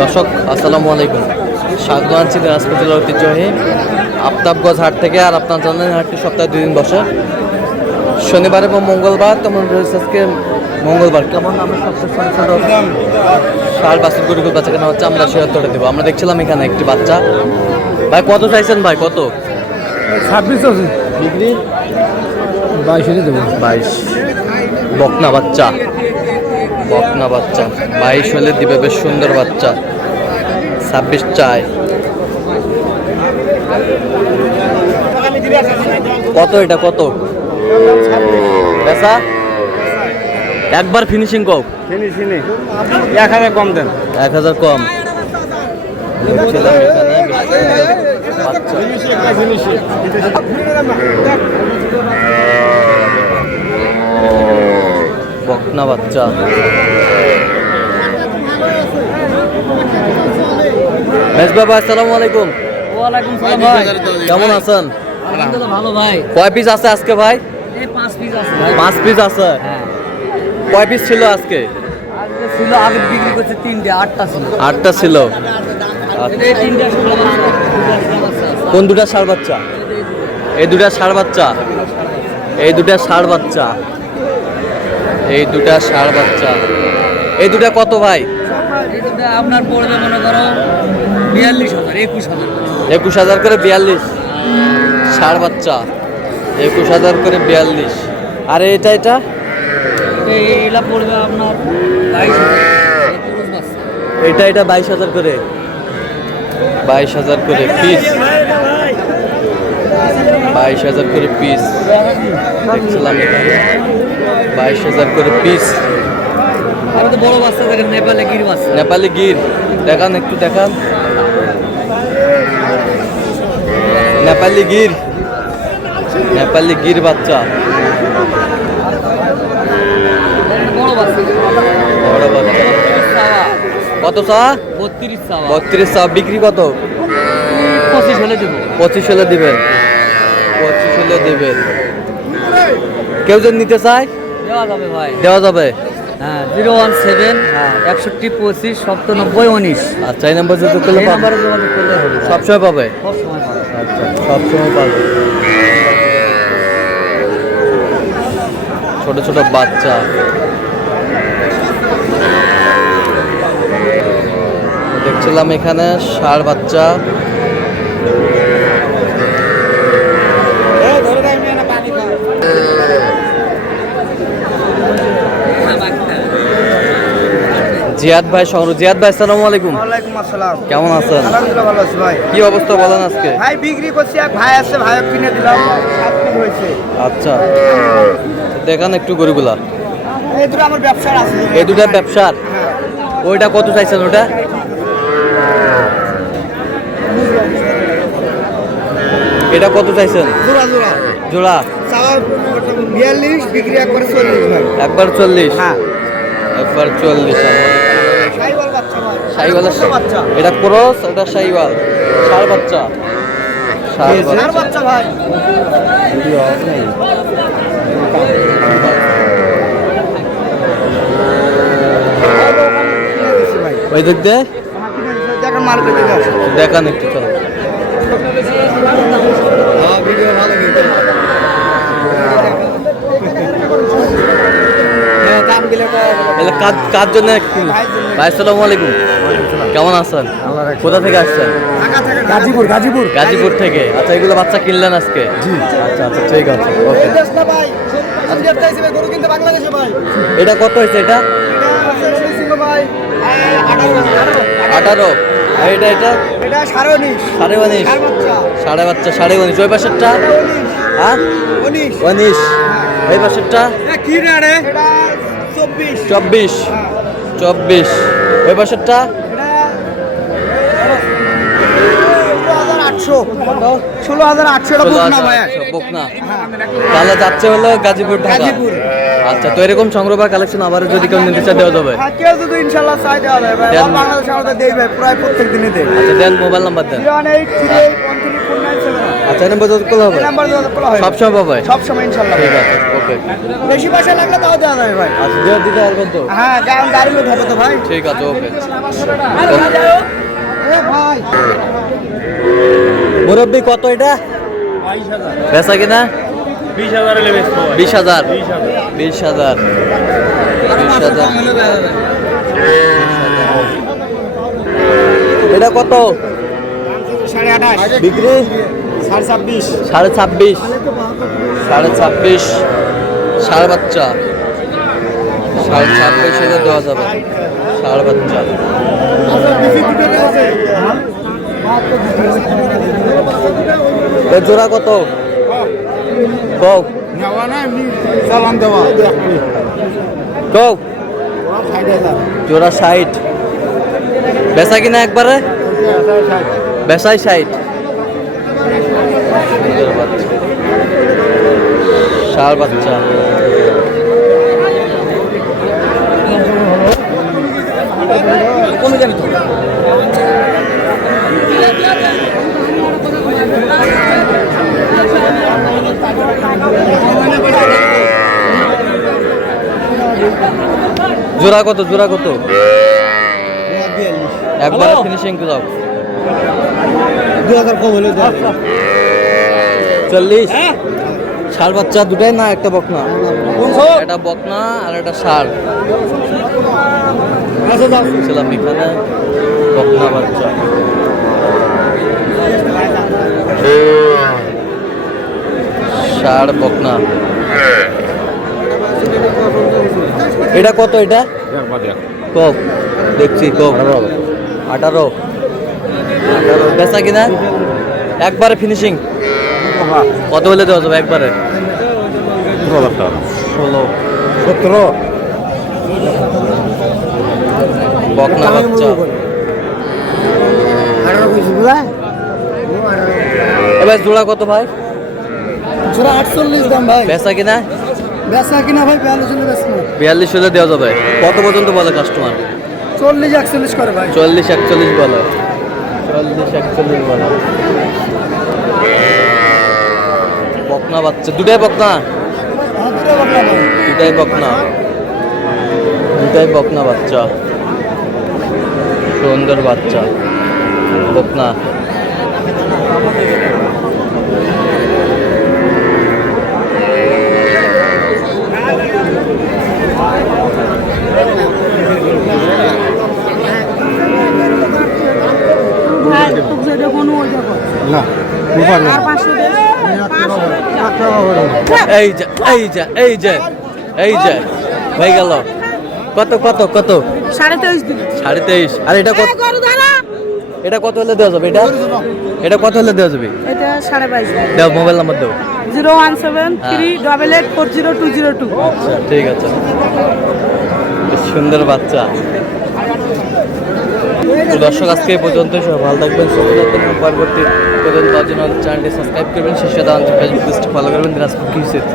দর্শক আসসালামু আলাইকুম, স্বাগত জানাচ্ছি দিনাজপুর জেলার ঐতিহ্যবাহী আফতাবগঞ্জ হাট থেকে। আর আপনার জানেন হাটটি সপ্তাহে 2 দিন বসে, শনিবার এবং মঙ্গলবার। তেমন রয়েছে আজকে মঙ্গলবার। কেমন আমরা সবচেয়ে ছোটো ছোটো ষাঁড় বাছুর গরুগুলো বাচ্চা কেনা হচ্ছে, আমরা শেয়ার করে দেবো। আমরা দেখছিলাম এখানে একটি বাচ্চা। ভাই কত চাইছেন ভাই? কত? 26 আছে বিক্রি 22 দেবো। 22। বকনা বাচ্চা, বকনা বাচ্চা 22 হলে দিবে। বেশ সুন্দর বাচ্চা। 26 চাই। কত এটা? কত বেচা? একবার ফিনিশিং কম। 1000 কম দেন। 1000 কম। দেখছিলাম এখানে বকনা বাচ্চা। মেজ বাবা আসসালামু আলাইকুম। ওয়ালাইকুম সালাম ভাই, কেমন আছেন? আলহামদুলিল্লাহ ভালো ভাই। কয় পিস আছে আজকে ভাই? এই 5 পিস আছে ভাই। 5 পিস আছে। হ্যাঁ, কয় পিস ছিল আজকে? আজকে ছিল, আগে বিক্রি করছে 3টে, 8টা ছিল। 8টা ছিল। এই 3টে ষোলো বাচ্চা। কোন দুটা ষাঁড় বাচ্চা? এই দুটা ষাঁড় বাচ্চা। এই দুটা ষাঁড় বাচ্চা। এই দুটা ষাঁড় বাচ্চা। এই দুটা কত ভাই? এই দুটো আপনার পড়বে মনে করো 42,000, 21,000। 21,000 করে 42 ষাঁড় বাচ্চা। 21,000 করে 42। আর এটা এটা এইগুলা পড়বে আপনার 22,000। এই পুরুষ বাচ্চা। এটা এটা 22,000 করে। 22,000 করে পিস। 22,000 করে পিস দেখছিলাম এখানে। 22,000 করে পিস। আমি তো বড় বাচ্চা দেখেন, নেপালে গির বাচ্চা। নেপালি গির দেখান, একটু দেখান। নেপালি গির, নেপালি গির বাচ্চা। বড় বাচ্চা। বড় বাচ্চা। কত চা? 32 চাওয়া। 32 চা। বিক্রি কত? 25 হলে দেবো। 25 হলে দিবেন। 25 হলে দিবেন। কেউ যদি নিতে চায় দেওয়া যাবে ভাই। দেওয়া যাবে। হ্যাঁ, 017 61 25 97 19। আচ্ছা, এই নাম্বার যোগাযোগ করলে এই পাবে? নাম্বারে যোগাযোগ করলে হবে। সবসময় পাবে? সব সময় পাবে। আচ্ছা, সবসময় পাবে। ছোট ছোট বাচ্চা। দেখছিলাম এখানে ষাঁড় বাচ্চা। জিয়াদ ভাই সংগ্রহ। জিয়াদ ভাই আসসালামু আলাইকুম। ওয়ালাইকুম আসসালাম। কেমন আছেন? আলহামদুলিল্লাহ ভালো আছি ভাই। কি অবস্থা বলেন আজকে? ভাই বিক্রি করছি, এক ভাই আছে, ভাই কিনে দিলাম। 7 পিস হয়েছে। আচ্ছা, দেখান একটু গরুগুলা। এই দুটো আমার ব্যবসার আছে। এই দুটা ব্যবসার। হ্যাঁ। ওইটা কত চাইছেন? ওটা এটা কত চাইছেন? জোড়া জোড়া জোড়া চাওয়া 42, বিক্রি একবার 40 ভাই। একবার 40। হ্যাঁ। একবার 40। শাহিওয়াল বাচ্চা ভাই। শাহিওয়ালের ছোট বাচ্চা। এটা ক্রস, এটা শাহিওয়াল। ষাঁড় বাচ্চা। ষাঁড় ষাঁড় বাচ্চা। বাচ্চা ভাই। ভাই ওই দিক দিয়ে দেখেন মার্কেটে দিলে আসে। দেখান একটু, চলো। হ্যাঁ, ভিডিও ভালো কিন্তু। হ্যাঁ, দাম দিলে এগুলো কার জন্য কিনলেন? ভাই আসসালামু আলাইকুম। কেমন আছেন? কোথা থেকে আসছেন? গাজীপুর। গাজীপুর গাজীপুর থেকে। আচ্ছা, এগুলো বাচ্চা কিনলেন আজকে? জি। আচ্ছা আচ্ছা, ঠিক আছে, ওকে। ভাই গরু কিনতে বাংলাদেশে ভাই। এটা কত হয়েছে? এটা ভাই 18। আর এটা এটা এটা 19.5। 19.5। সাড়ে বাচ্চা 19.5। ওই পাশেরটা? হ্যাঁ, 19। এই পাশেরটা কি রে রে? এটা 24। 24। ওই পাশেরটা? এটা 800 16,800 এটা বুক না ভাই। বকনা তাহলে যাচ্ছে হলো গাজীপুর ঢাকা। গাজীপুর। আচ্ছা, তো এরকম সংগ্রহ বা কালেকশন আবার যদি কেউ নিতে চায় দেওয়া যাবে? হ্যাঁ, কেউ যদি ইনশাআল্লাহ চাই দেওয়া যায় ভাই। দেন। বাংলাদেশে আমাদের দেই ভাই, প্রায় প্রত্যেক দিনই দেই। আচ্ছা, দেন মোবাইল নাম্বার দেন। 01838134979 আচ্ছা, এই নাম্বার যোগাযোগ করলে হবে? এই নাম্বার যোগাযোগ করা হয় সবসময় পাবে? সবসময় ইনশাআল্লাহ। ঠিক আছে, ওকে। বেশি পয়সা লাগলে তাও দেওয়া যাবে ভাই। আচ্ছা, দিয়ে দিতে পারবেন তো? হ্যাঁ, গাড়ি লোড হবে তো ভাই। ঠিক আছে, ওকে। ভাই মুরব্বী কত এটা? 22,000 বেচা কিনা? 20,000 এলে বেচবো ভাই। 20,000। 20,000 20,000। এটা কত 28.5 বিক্রি? 26.5 26.5। 26.5 ষাঁড় বাচ্চা। 26.5 দেওয়া যাবে ষাঁড় বাচ্চা। এর জোড়া কত? কও নেওয়া না এমনি চালান দেওয়া কও। জোড়া 60। বেচা কিনা একবারে? বেচাই 60। ষাঁড় বাচ্চা। কমে যাবে তো। জোড়া কত? জোড়া কত? একবারে ফিনিশিং দাও। 2000 কম হলে 40। ষাঁড় বাচ্চা দুটাই না একটা বকনা? এটা বকনা আর এটা ষাঁড়। ছিলাম এখানে বকনা বাচ্চা। ষাঁড় বকনা। এটা কত? এটা কক দেখছি কক 18। বেচা কিনা একবারে ফিনিশিং কত হলে দেওয়া যাবে একবারে? 16 17 বকনা বাচ্চা। এবার জোড়া কত ভাই? জোড়া 48 দাম ভাই। বেচা কিনা? বেচা কিনা ভাই 42 হলে বেচবো। 42 হলে দেওয়া যাবে। কত পর্যন্ত বলে কাস্টমার? 40 41 করে ভাই। 40 41 বলে। 40 41 বলে। বকনা বাচ্চা দুটাই বকনা? হ্যাঁ, দুটো বাংলা ভাই। দুটাই বকনা। দুটাই বকনা বাচ্চা। সুন্দর বাচ্চা বকনা। না এই যে এই যে এই যে এই যে হয়ে গেল। কত কত কত? 23.5 দিন। 23.5। আর এটা কত? গরু ধরা। এটা কত হলে দেওয়া যাবে? এটা কত হলে দেওয়া যাবে? এটা 22.5 দিন। দাও মোবাইল নাম্বার দাও। 01738840202। আচ্ছা, ঠিক আছে। বেশ সুন্দর বাচ্চা। তো দর্শক আজকে এই পর্যন্ত। সবাই ভালো থাকবেন, সুস্থ থাকবেন। পরবর্তী পর্যন্ত চ্যানেলটি সাবস্ক্রাইব করবেন, শেষে ফেসবুক পেজটি ফলো করবেন। দিনাজপুর কিউসেট।